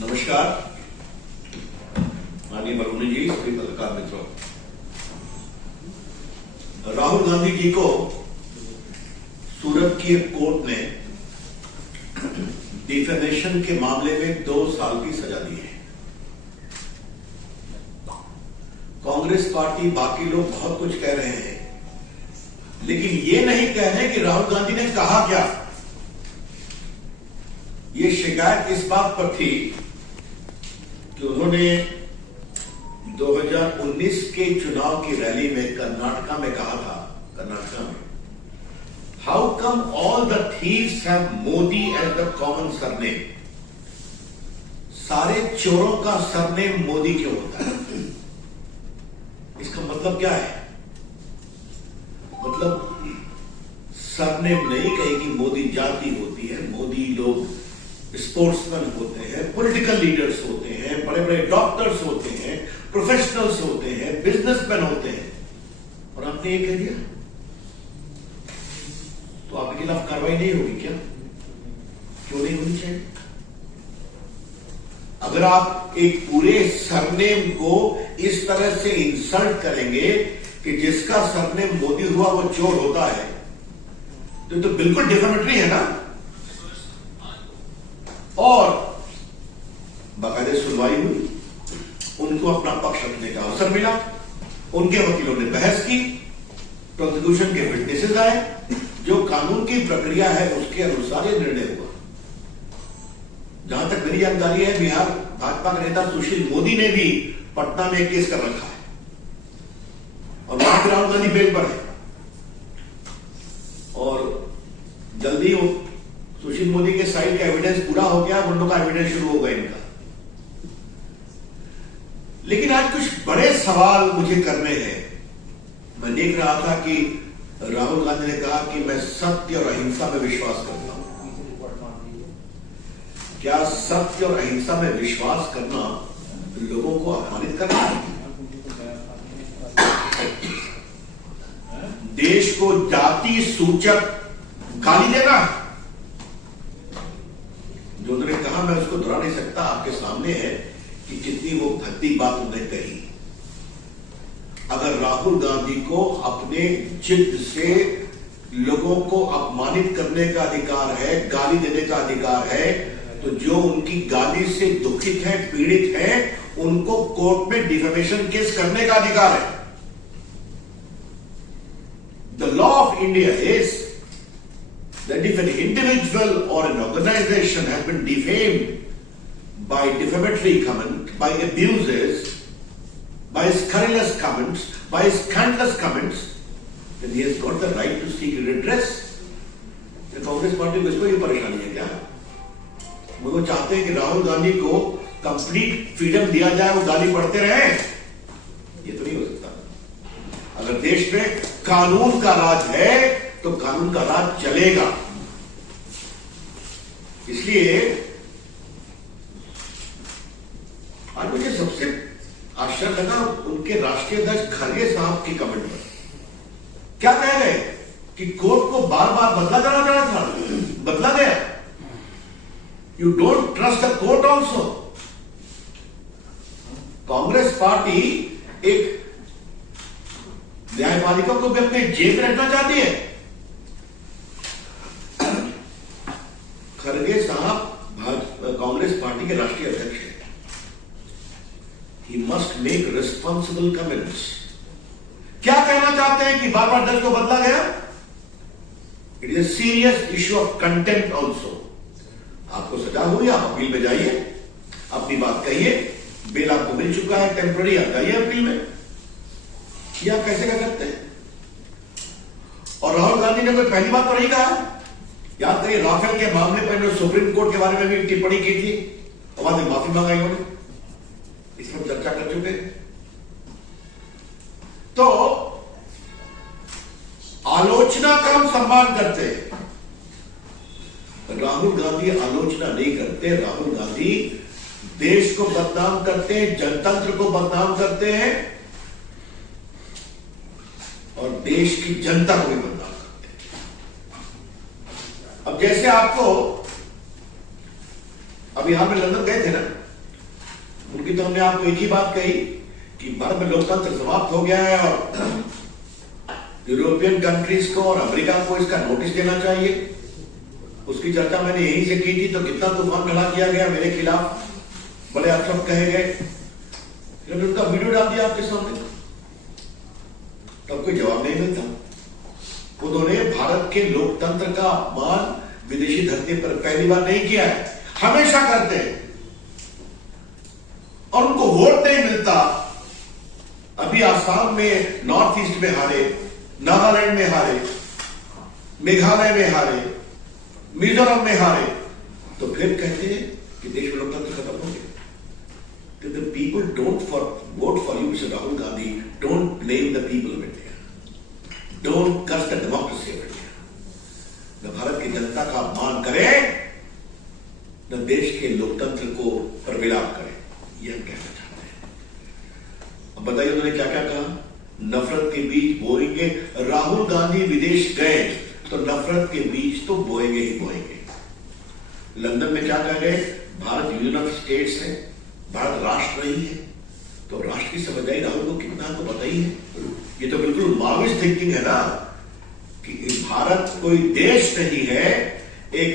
नमस्कार माननीय बलूनी जी, सभी पत्रकार मित्रों। राहुल गांधी जी को सूरत की एक कोर्ट ने डिफेमेशन के मामले में 2 साल की सजा दी है। कांग्रेस पार्टी, बाकी लोग बहुत कुछ कह रहे हैं, लेकिन ये नहीं कह रहे कि राहुल गांधी ने कहा क्या। ये शिकायत इस बात पर थी कि उन्होंने 2019 के चुनाव की रैली में कर्नाटका में कहा था, कर्नाटका में, how come all the thieves have Modi as the common surname. सारे चोरों का सरनेम मोदी क्यों होता है? इसका मतलब क्या है? मतलब सरनेम नहीं कहेगी, मोदी जाति होती है, मोदी लोग स्पोर्ट्समैन होते हैं, पॉलिटिकल लीडर्स होते हैं, बड़े बड़े डॉक्टर्स होते हैं, प्रोफेशनल्स होते हैं, बिजनेसमैन होते हैं, और आपने ये कह दिया तो आपके खिलाफ कार्रवाई नहीं होगी क्या? क्यों नहीं होनी चाहिए? अगर आप एक पूरे सरनेम को इस तरह से इंसल्ट करेंगे कि जिसका सरनेम मोदी हुआ वो चोर होता है, तो बिल्कुल डिफेमेटरी है ना। और बाकायदे सुनवाई हुई, उनको अपना पक्ष रखने का अवसर मिला, उनके वकीलों ने बहस की, प्रोसिक्यूशन के विटनेसेस आए, जो कानून की प्रक्रिया है उसके अनुसार यह निर्णय हुआ। जहां तक मेरी जानकारी है, बिहार भाजपा के नेता सुशील मोदी ने भी पटना में एक केस कर रखा है और वहां पर राहुल गांधी बेल पर है, और जल्दी वो सुशील मोदी के साइड का एविडेंस पूरा हो गया, गुंडों का एविडेंस शुरू हो गया इनका। लेकिन आज कुछ बड़े सवाल मुझे करने हैं। मैं देख रहा था कि राहुल गांधी ने कहा कि मैं सत्य और अहिंसा में विश्वास करता हूं। क्या सत्य और अहिंसा में विश्वास करना लोगों को अपमानित करना है? देश को जाति सूचक गाली देना है? जो उन्होंने कहा मैं उसको दोहरा नहीं सकता, आपके सामने है कि कितनी वो भद्दी बात उन्होंने कही। अगर राहुल गांधी को अपने जिद से लोगों को अपमानित करने का अधिकार है, गाली देने का अधिकार है, तो जो उनकी गाली से दुखित है, पीड़ित है, उनको कोर्ट में डिफेमेशन केस करने का अधिकार है। The law of India is that if an individual or an organization has been defamed by defamatory comment, by abuses, by scurrilous comments, by scandalous comments, then he has got the right to seek redress. तो Congress party को इसको ये परेशानी है क्या? वो चाहते हैं कि राहुल गांधी को कंप्लीट फ्रीडम दिया जाए, वो गाली पढ़ते रहे? ये तो नहीं हो सकता। अगर देश में कानून का राज है तो कानून का राज चलेगा। इसलिए आज मुझे सबसे आश्चर्य लगा उनके राष्ट्रीय अध्यक्ष खड़गे साहब की कमेंट पर। क्या कह रहे कि कोर्ट को बार बार बदला जाना चाहा था, बदला गया। You don't trust the court also. Congress party एक न्यायपालिका को भी अपने जेब में रखना चाहती है। खड़गे साहब कांग्रेस पार्टी के राष्ट्रीय अध्यक्ष हैं। He must make responsible comments. क्या कहना चाहते हैं कि बार बार जज को बदला गया? It is a serious issue of content also. आपको सजा हुई, आप अपील में जाइए, अपनी बात कहिए, बेल आपको मिल चुका है टेम्पररी, आप जाइए अपील में। ये आप कैसे कर सकते हैं? और राहुल गांधी ने कोई पहली बात तो नहीं कहा। याद करिए, राफेल के मामले पर इन्होंने सुप्रीम कोर्ट के बारे में भी टिप्पणी की थी और बाद में माफी मांगा इन्होंने। इस पर चर्चा कर चुके। तो आलोचना का हम सम्मान करते हैं। राहुल गांधी आलोचना नहीं करते। राहुल गांधी देश को बदनाम करते हैं, जनतंत्र को बदनाम करते हैं और देश की जनता को भी बदनाम करते हैं। अब जैसे आपको, अब यहां पे लंदन गए थे ना, उनकी तो हमने आपको एक ही बात कही कि भारत में लोकतंत्र समाप्त हो गया है और यूरोपियन कंट्रीज को और अमेरिका को इसका नोटिस देना चाहिए। उसकी चर्चा मैंने यहीं से की थी, तो कितना तूफान खड़ा किया गया मेरे खिलाफ, बड़े अपशब्द कहे गए, फिर उनका वीडियो डाल दिया आपके सामने, तब कोई जवाब नहीं मिलता। उन्होंने भारत के लोकतंत्र का अपमान विदेशी धरती पर पहली बार नहीं किया है, हमेशा करते हैं और उनको वोट नहीं मिलता। अभी आसाम में, नॉर्थ ईस्ट में हारे, नागालैंड में हारे, मेघालय में हारे, मिजोरम में हारे, तो फिर कहते हैं कि देश में लोकतंत्र खत्म हो गया। The people don't vote for you, Mr. Rahul Gandhi. Don't blame the people of India. Don't curse the democracy of India. न भारत की जनता का अपमान करे, न देश के लोकतंत्र को पर विलाप करे, यह हम कहना चाहते हैं। अब बताइए उन्होंने क्या क्या कहा। नफरत के बीज बोएंगे। राहुल गांधी विदेश गए तो नफरत के बीज तो बोएंगे ही बोएंगे। लंदन में क्या कह गए, भारत यूनियन ऑफ स्टेट्स है, भारत राष्ट्र नहीं है। तो राष्ट्र की समझ आई राहुल को कितना, आपको पता ही है। ये तो बिल्कुल माओइस्ट थिंकिंग है ना, कि भारत कोई देश नहीं है, एक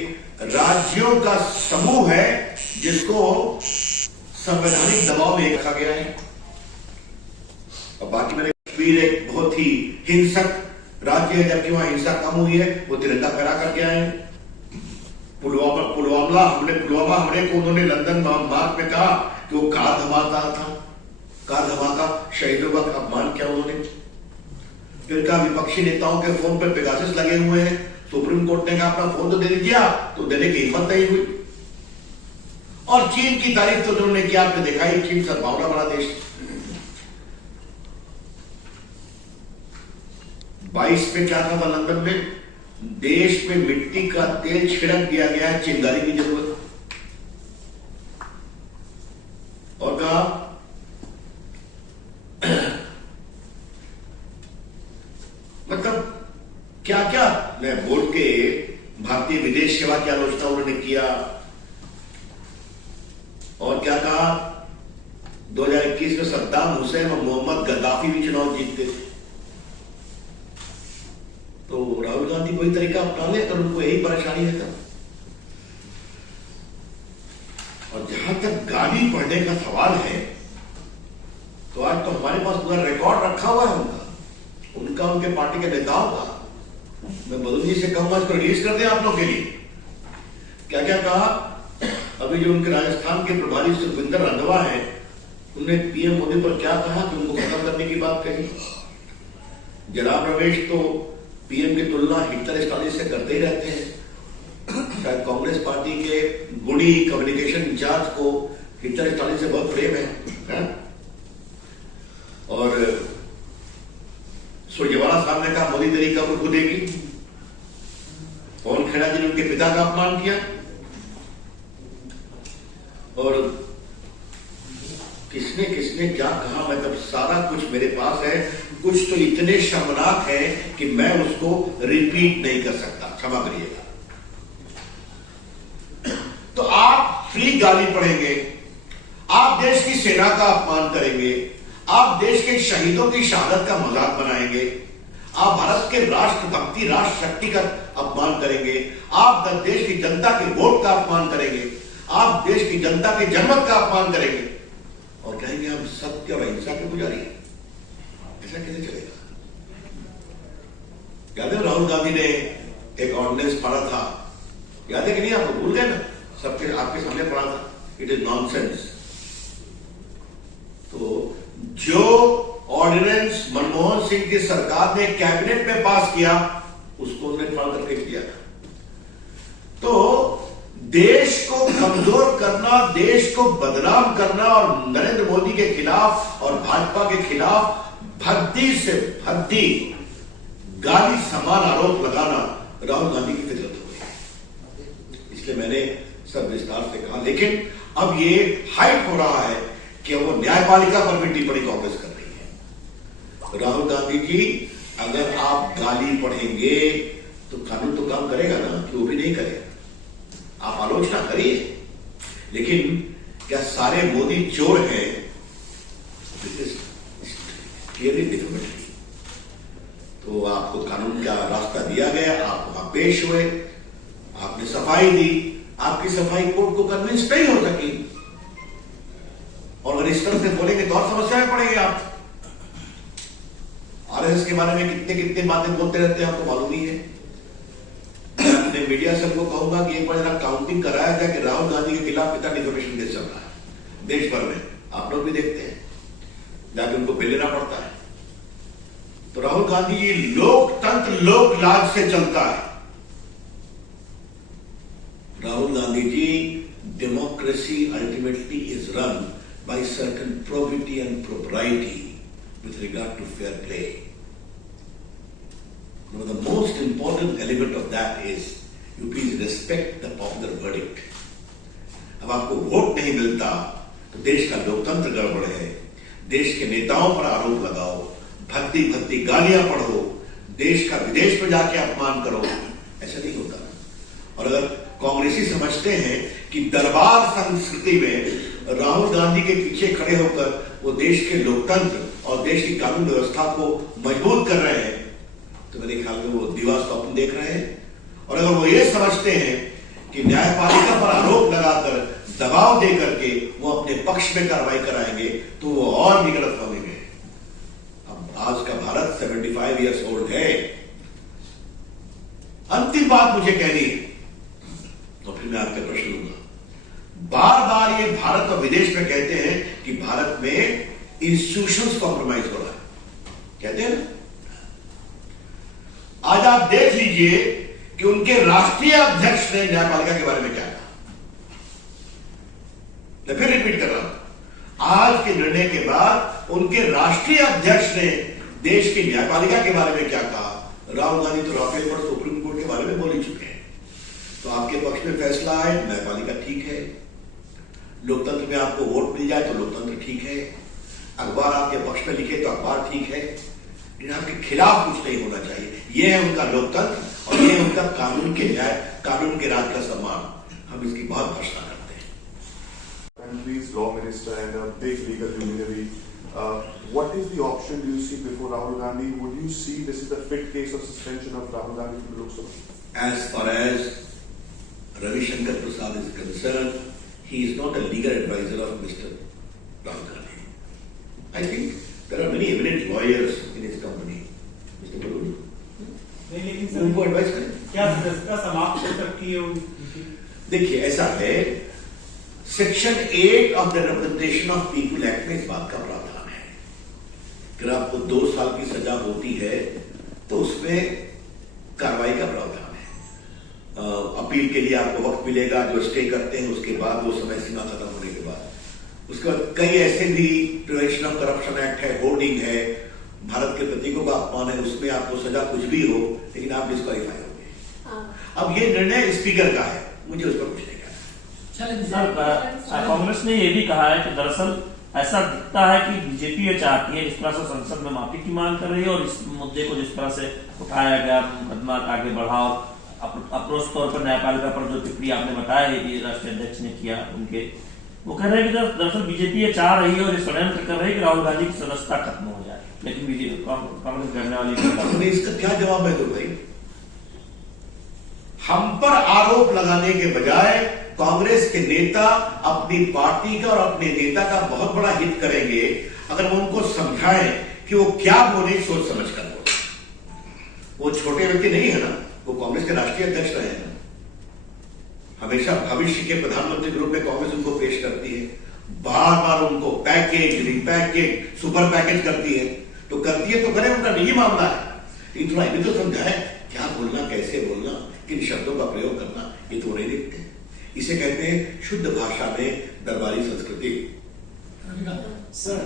राज्यों का समूह है जिसको संवैधानिक दबाव में रखा गया है। और बाकी मैंने कश्मीर एक बहुत ही हिंसक राज्य है, जबकि वहां हिंसा कम हुई है, वो तिरंगा फहरा करके आए हैं। पुलवामा हमले को उन्होंने लंदन मार्च में कहा कि वो कार धमाका था, कार धमाका, शहीदों का अपमान किया उन्होंने। फिर कहा विपक्षी नेताओं के फोन पर पेगासस लगे हुए हैं, सुप्रीम कोर्ट ने कहा अपना फोन तो दे दिया, तो देने की हिम्मत नहीं हुई। और चीन की तारीफ तो उन्होंने किया, आपने देखा ही, चीन सद्भावना वाला देश। 22 में क्या था लंदन में, देश में मिट्टी का तेल छिड़क दिया गया है, चिंगारी की जरूरत। और कहा मतलब क्या क्या मैं बोल के भारतीय विदेश सेवा की आलोचना उन्होंने किया। और क्या कहा, 2021 में सद्दाम हुसैन और मोहम्मद गद्दाफी भी चुनाव जीतते थे। तो राहुल गांधी वही तरीका अपना ले अगर उनको यही परेशानी है तब। और जहां तक गाली पढ़ने का सवाल है, तो आज तो हमारे पास पूरा रिकॉर्ड रखा हुआ है उनका उनके पार्टी के नेताओं का। मैं बदल जी से कहूंगा इसको रिलीज कर दें आप लोग के लिए। क्या क्या कहा, अभी जो उनके राजस्थान के प्रभारी सुखविंदर रंधावा है, उन्होंने पीएम मोदी पर क्या कहा कि उनको खत्म करने की बात कही। जनाब रमेश तो पीएम की तुलना हिटलर स्टालिन से करते ही रहते हैं। शायद कांग्रेस पार्टी के गुणी कम्युनिकेशन इंचार्ज को हिटलर स्टालिन से बहुत प्रेम है? और सुरजेवाला साहब ने कहा मोदी तेरी कब्र खुदेगी। पवन खेड़ा जी ने उनके पिता का अपमान किया। और किसने किसने क्या कहा, मतलब सारा कुछ मेरे पास है। कुछ तो इतने शर्मनाक है कि मैं उसको रिपीट नहीं कर सकता, क्षमा करिएगा। तो आप फ्री गाली पढ़ेंगे, आप देश की सेना का अपमान करेंगे, आप देश के शहीदों की शहादत का मजाक बनाएंगे, आप भारत के राष्ट्रभक्ति राष्ट्र शक्ति का अपमान करेंगे, आप देश की जनता के वोट का अपमान करेंगे, आप देश की जनता के जनमत का अपमान करेंगे और कहेंगे हम सत्य और अहिंसा के पुजारी हैं। ऐसा कैसे चलेगा? याद है राहुल गांधी ने एक ऑर्डिनेंस पढ़ा था, याद है कि नहीं? आप भूल गए ना? सबके आपके सामने पढ़ा था, इट इज नॉनसेंस। तो जो ऑर्डिनेंस मनमोहन सिंह की सरकार ने कैबिनेट में पास किया, उसको उन्होंने पढ़ करके किया था। तो देश को कमजोर करना, देश को बदनाम करना और नरेंद्र मोदी के खिलाफ और भाजपा के खिलाफ भद्दी से भद्दी गाली समान आरोप लगाना राहुल गांधी की फितरत हो गई। इसलिए मैंने सब विस्तार से कहा। लेकिन अब ये हाइट हो रहा है कि वो न्यायपालिका पर भी टिप्पणी कांग्रेस कर रही है। राहुल गांधी जी, अगर आप गाली पढ़ेंगे तो कानून तो काम करेगा ना, कि वो भी नहीं करेगा। आप आलोचना करिए, लेकिन क्या सारे मोदी चोर हैं? Clearly difficult. तो आपको कानून का रास्ता दिया गया, आप वहां पेश हुए, आपने सफाई दी, आपकी सफाई कोर्ट को कन्विंस नहीं हो सकी, और अगर इस तरह से बोलेंगे तो और समस्याएं पड़ेंगे। आप आरएसएस के बारे में कितने कितने बातें बोलते रहते हैं, आपको मालूम ही है। मैं मीडिया से हमको कहूंगा कि एक बार जरा काउंटिंग कराया जाए कि राहुल गांधी के खिलाफ कितना डिफेमेशन केस चल रहा है देश भर में। आप लोग भी देखते हैं, जाके उनको बिल लेना पड़ता है। तो राहुल गांधी लोकतंत्र लोक लाज से चलता है। Rahul Gandhi ji, democracy ultimately is run by certain probity and propriety with regard to fair play. Now, the most important element of that is you please respect the popular verdict. अब आपको वोट नहीं मिलता तो देश का लोकतंत्र गड़बड़ है, देश के नेताओं पर आरोप लगाओ, भद्दी भद्दी गालियां पढ़ो, देश का विदेश में जाके अपमान करो, ऐसा नहीं होता। और अगर कांग्रेसी समझते हैं कि दरबार संस्कृति में राहुल गांधी के पीछे खड़े होकर वो देश के लोकतंत्र और देश की कानून व्यवस्था को मजबूत कर रहे हैं, तो मेरे ख्याल में वो दिवा स्वप्न देख रहे हैं। और अगर वो ये समझते हैं कि न्यायपालिका पर आरोप लगाकर दबाव दे करके वो अपने पक्ष में कार्रवाई कराएंगे, तो वो और भी गलत होंगे। अब आज का भारत 75 ईयर्स ओल्ड है। अंतिम बात मुझे कहनी है, तो फिर मैं आपके प्रश्न लूंगा। बार बार ये भारत और विदेश में कहते हैं कि भारत में इंस्टीट्यूशंस कॉम्प्रोमाइज हो रहा है, कहते हैं ना। आज आप देख लीजिए कि उनके राष्ट्रीय अध्यक्ष ने न्यायपालिका के बारे में क्या कहा। मैं फिर रिपीट कर रहा हूं, आज के निर्णय के बाद उनके राष्ट्रीय अध्यक्ष ने देश की न्यायपालिका के बारे में क्या कहा। राहुल गांधी तो राफेल पर सुप्रीम कोर्ट के बारे में बोल ही चुके हैं। तो आपके पक्ष में फैसला है, न्यायपालिका ठीक है। लोकतंत्र में आपको वोट मिल जाए तो लोकतंत्र ठीक है। अखबार आपके पक्ष में लिखे तो अखबार ठीक है, लेकिन आपके खिलाफ कुछ नहीं होना चाहिए। यह है उनका लोकतंत्र और यह है उनका कानून के न्याय, कानून के राज का सम्मान। हम इसकी बहुत भर्त्सना करते हैं। Country's law minister and a big legal luminary. What is the option do you see before Rahul Gandhi? Would you see this is a fit case of suspension of Rahul Gandhi from the Lok Sabha? As far as Ravi Shankar Prasad is concerned, he is not a legal advisor of Mr. Rahul Gandhi. I think there are many eminent lawyers in his company. Mr. Baluri, लेकिन sir उनको advice करें। क्या सदस्यता समाप्त हो सकती है उनकी? देखिए, ऐसा है, section 8 of the representation of people act में इस बात का प्रावधान है कि आपको 2 साल की सजा होती है तो उसमें कार्रवाई का प्रावधान है। अपील के लिए आपको वक्त मिलेगा, जो स्टे करते हैं उसके बाद, वो समय सीमा खत्म होने के बाद। उसके बाद कई ऐसे भी प्रिवेंशन ऑफ करप्शन एक्ट है, होर्डिंग है, भारत के प्रतीकों का अपमान है, उसमें आपको सजा कुछ भी हो लेकिन आप डिस्क्वालीफाई होंगे। अब ये निर्णय स्पीकर का है, मुझे उस पर कुछ नहीं कहना। कांग्रेस ने यह भी कहा है कि दरअसल ऐसा दिखता है कि बीजेपी ये चाहती है, जिस तरह से संसद में माफी की मांग कर रही है और इस मुद्दे को जिस तरह से उठाया गया, मुकदमा आगे बढ़ाओ, अप्रोच तौर पर न्यायपालिका पर जो टिप्पणी आपने बताया है कि राष्ट्रीय अध्यक्ष ने किया उनके, वो कह रहे हैं कि दरअसल बीजेपी ये चाह रही है और ये षड्यंत्र कर रही है कि राहुल गांधी की सदस्यता खत्म हो जाए, लेकिन बीजेपी कांग्रेस करने वाली। इसका क्या जवाब है? तो भाई, हम पर आरोप लगाने के बजाय कांग्रेस के नेता अपनी पार्टी का और अपने नेता का बहुत बड़ा हित करेंगे अगर वो उनको समझाएं कि वो क्या बोले, सोच समझ कर बोले। वो छोटे व्यक्ति नहीं है ना, वो कांग्रेस के राष्ट्रीय अध्यक्ष रहे हैं। हमेशा भविष्य के प्रधानमंत्री के रूप में कांग्रेस उनको पेश करती है, बार बार उनको पैकेज, रिपैकेज, सुपर पैकेज करती है। तो करती है तो करे, उनका निजी मामला है, लेकिन थोड़ा ये तो समझाए क्या बोलना, कैसे बोलना, किन शब्दों का प्रयोग करना, ये तो नहीं देखते। इसे कहते हैं शुद्ध भाषा में दरबारी संस्कृति। सर,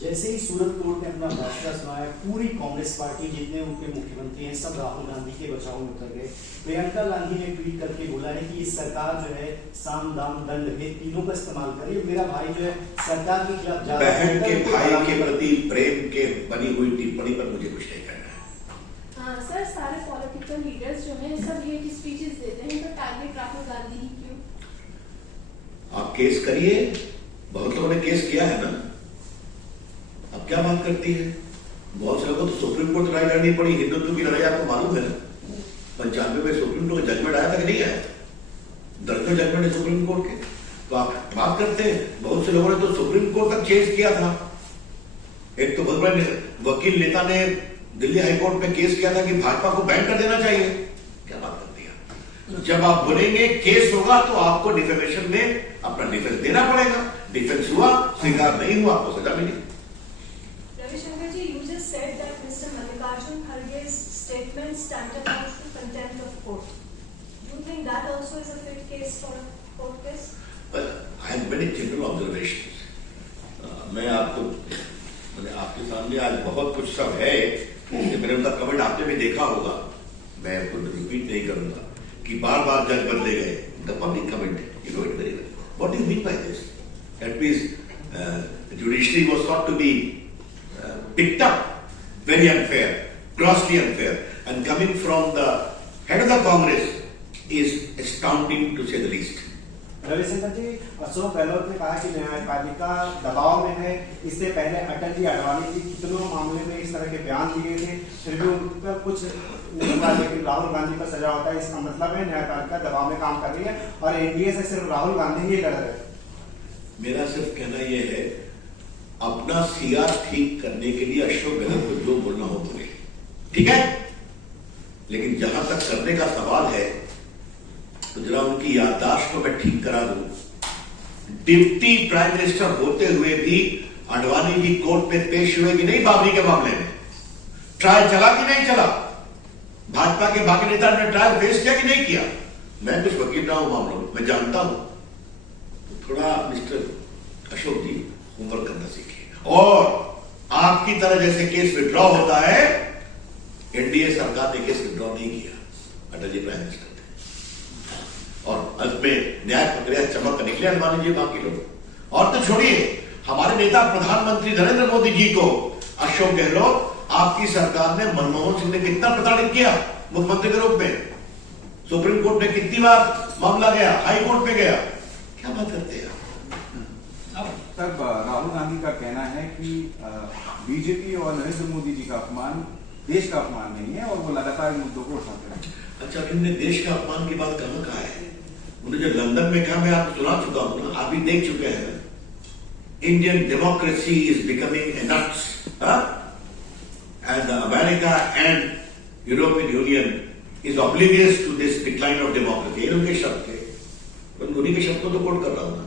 जैसे ही सूरत कोर्ट ने अपना फैसला सुनाया, पूरी कांग्रेस पार्टी, जितने उनके मुख्यमंत्री हैं, सब राहुल गांधी के बचाव में उतर गए। प्रियंका गांधी ने ट्वीट करके बोला है कि ये सरकार जो है साम दाम दंड भेद तीनों का इस्तेमाल कर रही है। मेरा भाई जो है सरकार के खिलाफ बहन के भाई के प्रति प्रेम के बनी हुई टिप्पणी पर मुझे कुछ नहीं कहना है। सर, सारे पॉलिटिकल लीडर्स जो हैं सब हेट स्पीचेस देते हैं, तो टारगेट राहुल गांधी ही क्यों? आप केस करिए, बहुत लोगों ने केस किया है ना, अब क्या बात करती है? बहुत से लोगों को तो सुप्रीम कोर्ट लड़ाई लड़नी पड़ी, हिंदुत्व की लड़ाई आपको मालूम है ना। 95 में सुप्रीम कोर्ट का जजमेंट आया था कि नहीं आया था? दर्जनों जजमेंट है सुप्रीम कोर्ट के, तो आप बात करते हैं। बहुत से लोगों ने तो सुप्रीम कोर्ट तक केस किया था। एक तो बहुत बड़े वकील नेता ने दिल्ली हाईकोर्ट में केस किया था कि भाजपा को बैन कर देना चाहिए। क्या बात करती है? जब आप बोलेंगे केस होगा तो आपको डिफेमेशन में अपना डिफेंस देना पड़ेगा। डिफेंस हुआ, स्वीकार नहीं हुआ, आपको सजा मिली। Ravishankar ji, you just said that Mr. Mallikarjun Kharge's statement tantamount to contempt of court. Do you think that also is a fit case for a court case? Well, I have many general observations. मैं आपको मैंने आपके सामने आज बहुत कुछ सब है, मैंने उनका कमेंट आपने भी देखा होगा, मैं आपको रिपीट नहीं करूंगा कि बार बार जज बदले गए। The public comment, you know it very well. What do you mean by this? That means judiciary was thought to be picked up very unfair, grossly unfair, and coming from the head of the Congress is astounding to say the least. Ravishankar ji, Ashok Gehlot ने कहा कि न्यायपालिका दबाव में है। इससे पहले अटल जी, अडवाणी जी कितनों मामले में इस तरह के बयान दिए थे, फिर भी उन पर कुछ नहीं हुआ। लेकिन राहुल गांधी पर सजा होता है, इसका मतलब है न्यायपालिका दबाव में काम कर रही है और एनडीए से सिर्फ राहुल गांधी ही लड़ रहे हैं। मेरा सिर्फ कहना यह है, अपना सीआर ठीक करने के लिए अशोक गहलोत को जो बोलना हो बोले, ठीक है, लेकिन जहां तक करने का सवाल है तो जरा उनकी याददाश्त को मैं ठीक करा दूं। डिप्टी प्राइम मिनिस्टर होते हुए भी अडवाणी जी कोर्ट में पेश हुए कि नहीं? बाबरी के मामले में ट्रायल चला कि नहीं चला? भाजपा के बाकी नेता ने ट्रायल फेस किया कि नहीं किया? मैं कुछ वकील रहा हूं मामलों में, मैं जानता हूं। तो थोड़ा मिस्टर अशोक जी होमवर्क करना सीखिए। और आपकी तरह जैसे केस विड्रॉ होता है, एनडीए सरकार ने केस विड्रॉ नहीं किया, अटल जी प्राइम मिनिस्टर थे, और अंत में न्याय प्रक्रिया चमक कर निकले अडवाणी जी, बाकी लोग। और तो छोड़िए, हमारे नेता प्रधानमंत्री नरेंद्र मोदी जी को अशोक गहलोत, आपकी सरकार ने मनमोहन सिंह ने कितना प्रताड़ित किया मुख्यमंत्री के रूप में। सुप्रीम कोर्ट में कितनी बार मामला गया, हाई कोर्ट में गया। क्या बात करते हैं? सर, राहुल गांधी का कहना है कि बीजेपी और नरेंद्र मोदी जी का अपमान देश का अपमान नहीं है और वो लगातार इन मुद्दों को उठाते हैं। अच्छा, इनने देश का अपमान की बात कहां कहा है? उन्होंने जो लंदन में कहा, मैं आपको सुना चुका हूं ना, आप भी देख चुके हैं। Indian democracy is becoming a nuts, and America and European Union is oblivious to this decline of democracy. उनके शब्द थे, उन्हीं के शब्दों तो कोट कर रहा हूं ना।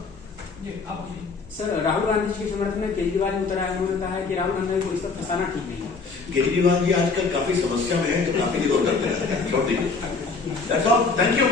सर, राहुल गांधी जी के समर्थन में केजरीवाल उतर आए, उन्होंने कहा है कि राहुल गांधी को इस पर फंसाना ठीक नहीं है। केजरीवाल जी आजकल काफी समस्या में है, तो काफी जगह उतरते रहते हैं। छोड़ दीजिए। That's all, thank you.